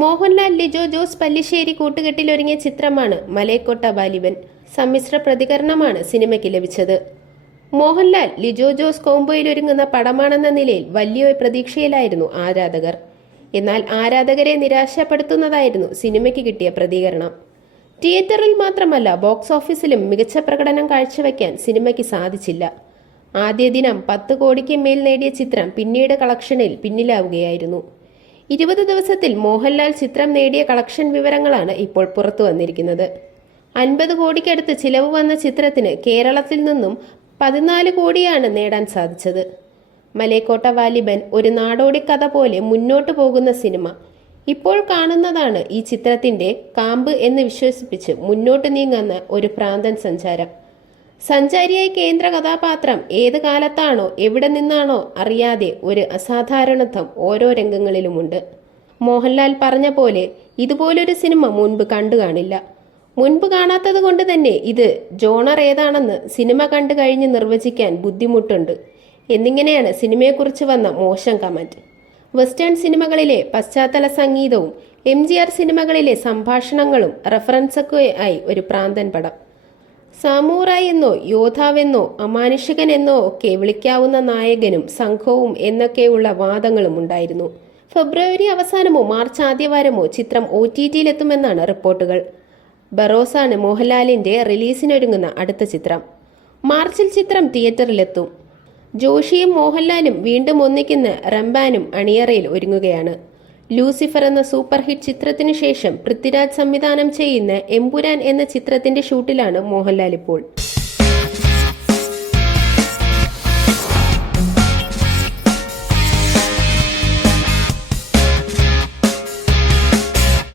മോഹൻലാൽ ലിജോ ജോസ് പല്ലിശ്ശേരി കൂട്ടുകെട്ടിലൊരുങ്ങിയ ചിത്രമാണ് മലൈക്കോട്ട വാലിബൻ. സമ്മിശ്ര പ്രതികരണമാണ് സിനിമയ്ക്ക് ലഭിച്ചത്. മോഹൻലാൽ ലിജോ ജോസ് കോംബോയിലൊരുങ്ങുന്ന പടമാണെന്ന നിലയിൽ വലിയൊരു പ്രതീക്ഷയിലായിരുന്നു ആരാധകർ. എന്നാൽ ആരാധകരെ നിരാശപ്പെടുത്തുന്നതായിരുന്നു സിനിമയ്ക്ക് കിട്ടിയ പ്രതികരണം. തിയേറ്ററിൽ മാത്രമല്ല ബോക്സ് ഓഫീസിലും മികച്ച പ്രകടനം കാഴ്ചവെക്കാൻ സിനിമയ്ക്ക് സാധിച്ചില്ല. ആദ്യ ദിനം 10 കോടിക്ക് മേൽ നേടിയ ചിത്രം പിന്നീട് കളക്ഷനിൽ പിന്നിലാവുകയായിരുന്നു. 20 ദിവസത്തിൽ മോഹൻലാൽ ചിത്രം നേടിയ കളക്ഷൻ വിവരങ്ങളാണ് ഇപ്പോൾ പുറത്തു വന്നിരിക്കുന്നത്. 50 കോടിക്കടുത്ത് ചിലവ് വന്ന ചിത്രത്തിന് കേരളത്തിൽ നിന്നും 14 കോടിയാണ് നേടാൻ സാധിച്ചത്. മലൈക്കോട്ട വാലിബൻ ഒരു നാടോടി കഥ പോലെ മുന്നോട്ടു പോകുന്ന സിനിമ. ഇപ്പോൾ കാണുന്നതാണ് ഈ ചിത്രത്തിന്റെ കാമ്പ് എന്ന് വിശ്വസിപ്പിച്ച് മുന്നോട്ട് നീങ്ങുന്ന ഒരു ഭ്രാന്തൻ സഞ്ചാരം. സഞ്ചാരിയായി കേന്ദ്ര കഥാപാത്രം ഏത് കാലത്താണോ എവിടെ നിന്നാണോ അറിയാതെ ഒരു അസാധാരണത്വം ഓരോ രംഗങ്ങളിലുമുണ്ട്. മോഹൻലാൽ പറഞ്ഞ പോലെ ഇതുപോലൊരു സിനിമ മുൻപ് കണ്ടു കാണില്ല. മുൻപ് കാണാത്തത് കൊണ്ട് തന്നെ ഇത് ജോണർ ഏതാണെന്ന് സിനിമ കണ്ടു കഴിഞ്ഞ് നിർവചിക്കാൻ ബുദ്ധിമുട്ടുണ്ട് എന്നിങ്ങനെയാണ് സിനിമയെക്കുറിച്ച് വന്ന മോശം കമന്റ്. വെസ്റ്റേൺ സിനിമകളിലെ പശ്ചാത്തല സംഗീതവും MGR സിനിമകളിലെ സംഭാഷണങ്ങളും റെഫറൻസൊക്കെ ആയി ഒരു പ്രാന്തൻ പടം. സാമൂറായി എന്നോ യോദ്ധാവെന്നോ അമാനുഷികനെന്നോ ഒക്കെ വിളിക്കാവുന്ന നായകനും സംഘവും എന്നൊക്കെയുള്ള വാദങ്ങളും ഉണ്ടായിരുന്നു. ഫെബ്രുവരി അവസാനമോ മാർച്ച് ആദ്യവാരമോ ചിത്രം OTTയിലെത്തുമെന്നാണ് റിപ്പോർട്ടുകൾ. ബറോസാണ് മോഹൻലാലിന്റെ റിലീസിനൊരുങ്ങുന്ന അടുത്ത ചിത്രം. മാർച്ചിൽ ചിത്രം തിയേറ്ററിലെത്തും. ജോഷിയും മോഹൻലാലും വീണ്ടും ഒന്നിക്കുന്ന റംബാനും അണിയറയിൽ ഒരുങ്ങുകയാണ്. ലൂസിഫർ എന്ന സൂപ്പർ ഹിറ്റ് ചിത്രത്തിനു ശേഷം പൃഥ്വിരാജ് സംവിധാനം ചെയ്യുന്ന എമ്പുരാൻ എന്ന ചിത്രത്തിന്റെ ഷൂട്ടിലാണ് മോഹൻലാൽ ഇപ്പോൾ.